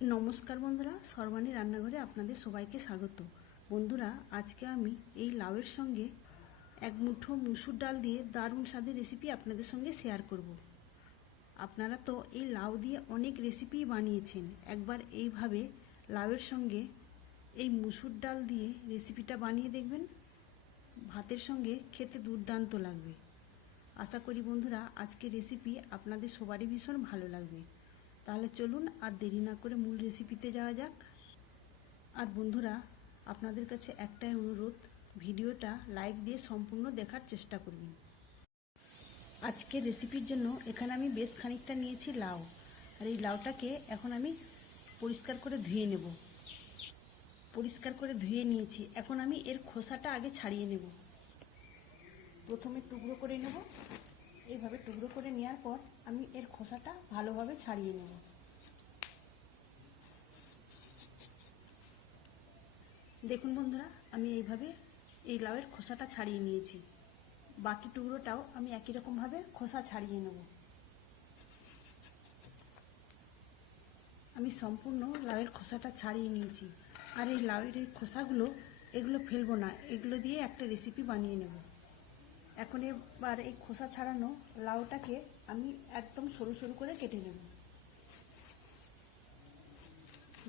নমস্কার বন্ধুরা, সর্বাণী রান্নাঘরে আপনাদের সবাইকে স্বাগত। বন্ধুরা, আজকে আমি এই লাউয়ের সঙ্গে এক মুঠো মুসুর ডাল দিয়ে দারুণ স্বাদের রেসিপি আপনাদের সঙ্গে শেয়ার করব। আপনারা তো এই লাউ দিয়ে অনেক রেসিপি বানিয়েছেন, একবার এইভাবে লাউয়ের সঙ্গে এই মুসুর ডাল দিয়ে রেসিপিটা বানিয়ে দেখবেন, ভাতের সঙ্গে খেতে দুর্দান্ত লাগবে। আশা করি বন্ধুরা আজকের রেসিপি আপনাদের সবারই ভীষণ ভালো লাগবে। তাহলে চলুন আর দেরি না করে মূল রেসিপিতে যাওয়া যাক। আর বন্ধুরা, আপনাদের কাছে একটাই অনুরোধ, ভিডিওটা লাইক দিয়ে সম্পূর্ণ দেখার চেষ্টা করবেন। আজকের রেসিপির জন্য এখানে আমি বেশ খানিকটা নিয়েছি লাউ, আর এই লাউটাকে এখন আমি পরিষ্কার করে ধুয়ে নেব। পরিষ্কার করে ধুয়ে নিয়েছি, এখন আমি এর খোসাটা আগে ছাড়িয়ে নেব। প্রথমে টুকরো করে নেব, এইভাবে টুকরো করে নেওয়ার পর আমি এর খোসাটা ভালোভাবে ছাড়িয়ে নেব। দেখুন বন্ধুরা, আমি এইভাবে এই লাউয়ের খোসাটা ছাড়িয়ে নিয়েছি। বাকি টুকরোটাও আমি একই রকমভাবে খোসা ছাড়িয়ে নেব। আমি সম্পূর্ণ লাউয়ের খোসাটা ছাড়িয়ে নিয়েছি। আর এই লাউয়ের এই খোসাগুলো এগুলো ফেলবো না, এগুলো দিয়ে একটা রেসিপি বানিয়ে নেব। এখন এবার এই খোসা ছাড়ানো লাউটাকে আমি একদম সরু সরু করে কেটে নেব।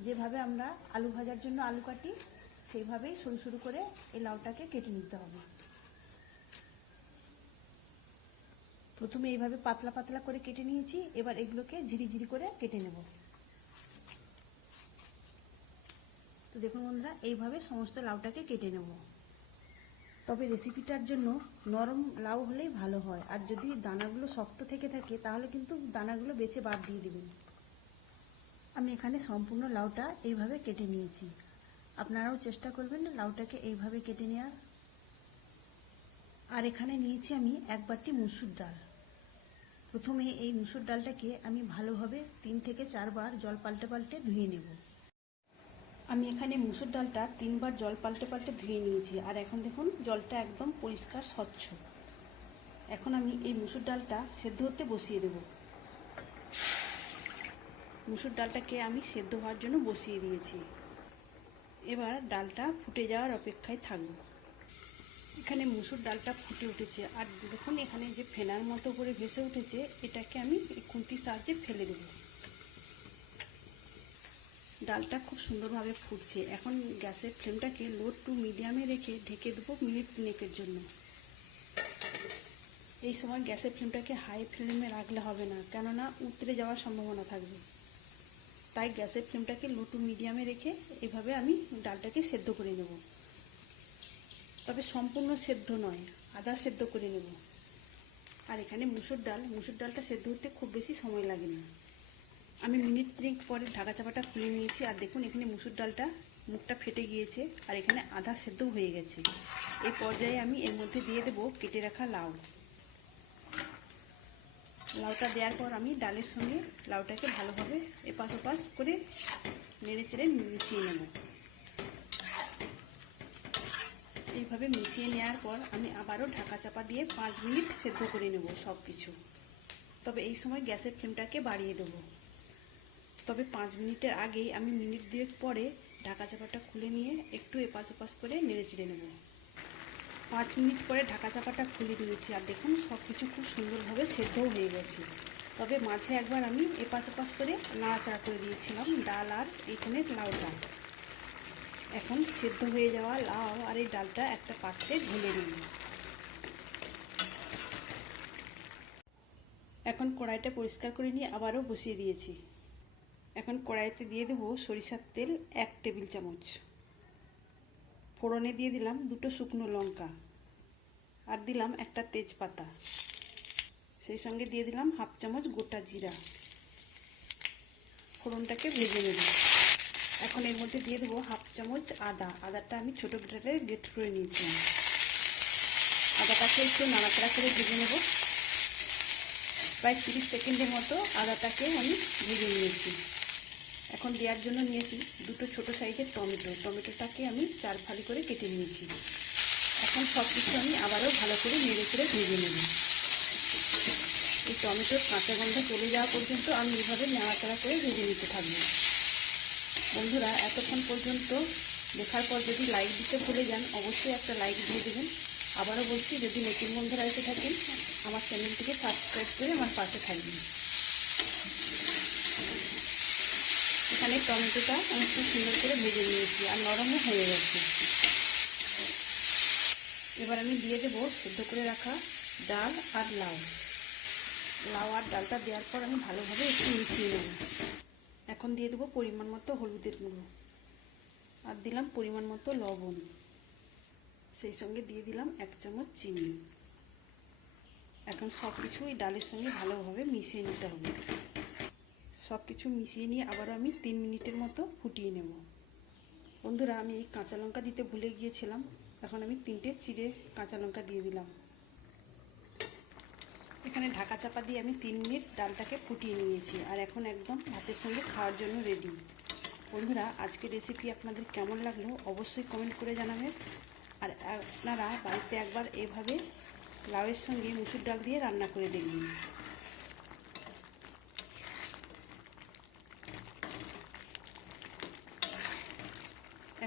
যেভাবে আমরা আলু ভাজার জন্য আলু কাটি, সেইভাবেই সরু সরু করে এই লাউটাকে কেটে নিতে হবে। প্রথমে এইভাবে পাতলা পাতলা করে কেটে নিয়েছি, এবার এগুলোকে ঝিরিঝিরি করে কেটে নেব। তো দেখুন বন্ধুরা, এইভাবে সমস্ত লাউটাকে কেটে নেব। তবে রেসিপিটার জন্য নরম লাউ হলেই ভালো হয়, আর যদি দানাগুলো শক্ত থেকে থাকে তাহলে কিন্তু দানাগুলো বেছে বাদ দিয়ে দেবেন। আমি এখানে সম্পূর্ণ লাউটা এইভাবে কেটে নিয়েছি, আপনারাও চেষ্টা করবেন লাউটাকে এইভাবে কেটে নেওয়ার। আর এখানে নিয়েছি আমি এক বাটি মুসুর ডাল। প্রথমে এই মুসুর ডালটাকে আমি ভালোভাবে 3 থেকে 4 বার জল পাল্টে পাল্টে ধুয়ে নেব। আমি এখানে মুসুর ডালটা 3 বার জল পাল্টে পাল্টে ধুয়ে নিয়েছি, আর এখন দেখুন জলটা একদম পরিষ্কার স্বচ্ছ। এখন আমি এই মুসুর ডালটা সেদ্ধ হতে বসিয়ে দেব। মুসুর ডালটাকে আমি সেদ্ধ হওয়ার জন্য বসিয়ে দিয়েছি। এবার ডালটা ফুটে যাওয়ার অপেক্ষায় থাকবো। এখানে মুসুর ডালটা ফুটে উঠেছে, আর দেখুন এখানে যে ফেনার মতো করে ভেসে উঠেছে, এটাকে আমি খুন্তির সাহায্যে ফেলে দেব। ডালটা খুব সুন্দরভাবে ফুটছে। এখন গ্যাসের ফ্লেমটাকে লো টু মিডিয়ামে রেখে ঢেকে দেবো মিনিট 3 জন্য। এই সময় গ্যাসের ফ্লেমটাকে হাই ফ্লেমে রাখলে হবে না, কেননা উতরে যাওয়ার সম্ভাবনা থাকবে। তাই গ্যাসের ফ্লেমটাকে লো টু মিডিয়ামে রেখে এভাবে আমি ডালটাকে সেদ্ধ করে নেব। তবে সম্পূর্ণ সেদ্ধ নয়, আধা সেদ্ধ করে নেব। আর এখানে মুসুর ডালটা সেদ্ধ হতে খুব বেশি সময় লাগে না। আমি মিনিট 3 পরে ঢাকা চাপাটা খুলে নিয়েছি, আর দেখুন এখানে মুসুর ডালটা মুখটা ফেটে গিয়েছে, আর এখানে আধা সেদ্ধ হয়ে গেছে। এই পর্যায়ে আমি এর মধ্যে দিয়ে দেবো কেটে রাখা লাউ। লাউটা দেওয়ার পর আমি ডালের সঙ্গে লাউটাকে ভালোভাবে এপাশ ওপাশ করে নেড়ে চেড়ে মিশিয়ে নেব। এইভাবে মিশিয়ে নেওয়ার পর আমি আবারও ঢাকা চাপা দিয়ে 5 মিনিট সেদ্ধ করে নেব সব কিছু। তবে এই সময় গ্যাসের ফ্লেমটাকে বাড়িয়ে দেব। তবে 5 মিনিটের আগেই আমি মিনিট 2 পরে ঢাকা চাপাটা খুলে নিয়ে একটু এপাশ ওপাশ করে নেড়ে চেড়ে নেব। 5 মিনিট পরে ঢাকা চাপাটা খুলে দিয়েছি, আর দেখুন সব কিছু খুব সুন্দরভাবে সেদ্ধও হয়ে গেছে। তবে মাঝে একবার আমি এপাশ ওপাশ করে নাড়াচাড়া করে দিয়েছিলাম ডাল আর এখানে লাউটা। এখন সেদ্ধ হয়ে যাওয়া লাউ আর এই ডালটা একটা পাত্রে ঢেলে নিন। এখন কড়াইটা পরিষ্কার করে নিয়ে আবারও বসিয়ে দিয়েছি। এখন কড়াইতে দিয়ে দেব সরিষার তেল 1 টেবিল চামচ। ফোড়নে দিয়ে দিলাম 2টো শুকনো লঙ্কা, আর দিলাম একটা তেজপাতা। সেই সঙ্গে দিয়ে দিলাম 1/2 চামচ গোটা জিরা। ফোড়নটাকে ভেজে নেব। এখন এর মধ্যে দিয়ে দেবো 1/2 চামচ আদাটা আমি ছোটো গ্রেটারে গ্রেট করে নিয়েছিলাম। আদাটাকে একটু নাড়াচাড়া করে ভেজে নেব। প্রায় 30 সেকেন্ডের মতো আদাটাকে আমি ভেজে নিয়েছি। এখন দেওয়ার জন্য নিয়েছি 2টো ছোটো সাইজের টমেটোটাকে আমি 4 ফালি করে কেটে নিয়েছি। এখন সব কিছু আমি আবারও ভালো করে নেড়ে চেড়ে ভেজে নেব। এই টমেটোর কাঁচা গন্ধ চলে যাওয়া পর্যন্ত আমি এইভাবে নাড়াচাড়া করে ভেজে নিতে থাকবো। বন্ধুরা এতক্ষণ পর্যন্ত দেখার পর যদি লাইক দিতে ভুলে যান অবশ্যই একটা লাইক দিয়ে দেবেন। আবারও বলছি, যদি নতুন বন্ধুরা এসে থাকেন আমার চ্যানেলটিকে সাবস্ক্রাইব করে আমার পাশে থাকবেন। এখানে টমেটোটা আমি খুব সুন্দর করে ভেজে নিয়েছি আর নরমও হয়ে গেছে। এবার আমি দিয়ে দেবো সেদ্ধ করে রাখা ডাল আর লাউ। লাউ আর ডালটা দেওয়ার পর আমি ভালোভাবে একটু মিশিয়ে নেব। এখন দিয়ে দেবো পরিমাণ মতো হলুদের গুঁড়ো আর দিলাম পরিমাণ মতো লবণ, সেই সঙ্গে দিয়ে দিলাম 1 চামচ চিনি। এখন সব কিছু এই ডালের সঙ্গে ভালোভাবে মিশিয়ে নিতে হবে। সব কিছু মিশিয়ে নিয়ে আবারও আমি 3 মিনিটের মতো ফুটিয়ে নেব। বন্ধুরা আমি এই কাঁচা লঙ্কা দিতে ভুলে গিয়েছিলাম, এখন আমি 3টে চিড়ে কাঁচা লঙ্কা দিয়ে দিলাম। এখানে ঢাকা চাপা দিয়ে আমি 3 মিনিট ডালটাকে ফুটিয়ে নিয়েছি আর এখন একদম ভাতের সঙ্গে খাওয়ার জন্য রেডি। বন্ধুরা আজকের রেসিপি আপনাদের কেমন লাগলো অবশ্যই কমেন্ট করে জানাবেন। আর আপনারা বাড়িতে একবার এভাবে লাউয়ের সঙ্গে মুসুর ডাল দিয়ে রান্না করে দেখবেন।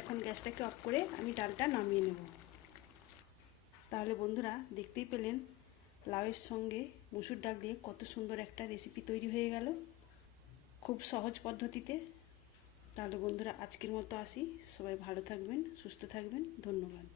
এখন গ্যাসটাকে অফ করে আমি ডালটা নামিয়ে নেব। তাহলে বন্ধুরা দেখতেই পেলেন লাউয়ের সঙ্গে মুসুর ডাল দিয়ে কত সুন্দর একটা রেসিপি তৈরি হয়ে গেল, খুব সহজ পদ্ধতিতে। তাহলে বন্ধুরা আজকের মতো আসি, সবাই ভালো থাকবেন, সুস্থ থাকবেন, ধন্যবাদ।